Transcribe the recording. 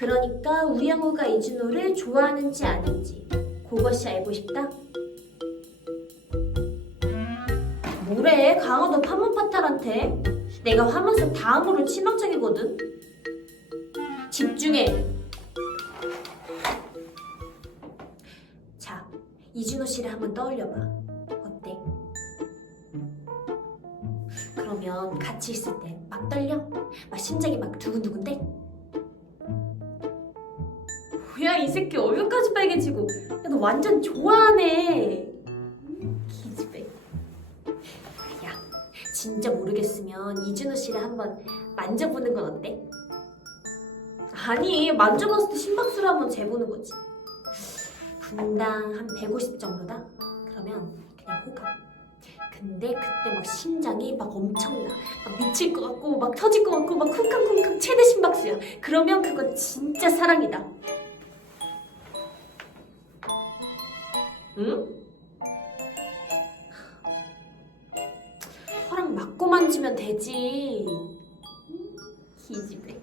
그러니까 우영우가 이준호를 좋아하는지 아닌지 그것이 알고 싶다. 뭐래 강화도 파문파탈한테 내가 화문석 다음으로 치명적이거든. 집중해. 자, 이준호 씨를 한번 떠올려봐. 어때? 그러면 같이 있을 때 막 떨려? 막 심장이 막 두근두근대? 뭐야 이 새끼 얼굴까지 빨개지고. 야 너 완전 좋아하네. 기집애. 야 진짜 모르겠으면 이준호 씨를 한번 만져보는 건 어때? 아니 만져봤을 때 심박수를 한번 재보는 거지. 분당 한 150 정도다? 그러면 그냥 호감. 근데 그때 막 심장이 막 엄청나. 막 미칠 것 같고 막 터질 것 같고 막 쿵쾅쿵쾅 최대 심박수야. 그러면 그건 진짜 사랑이다 응? 허락 맞고 만지면 되지. 음, 기집애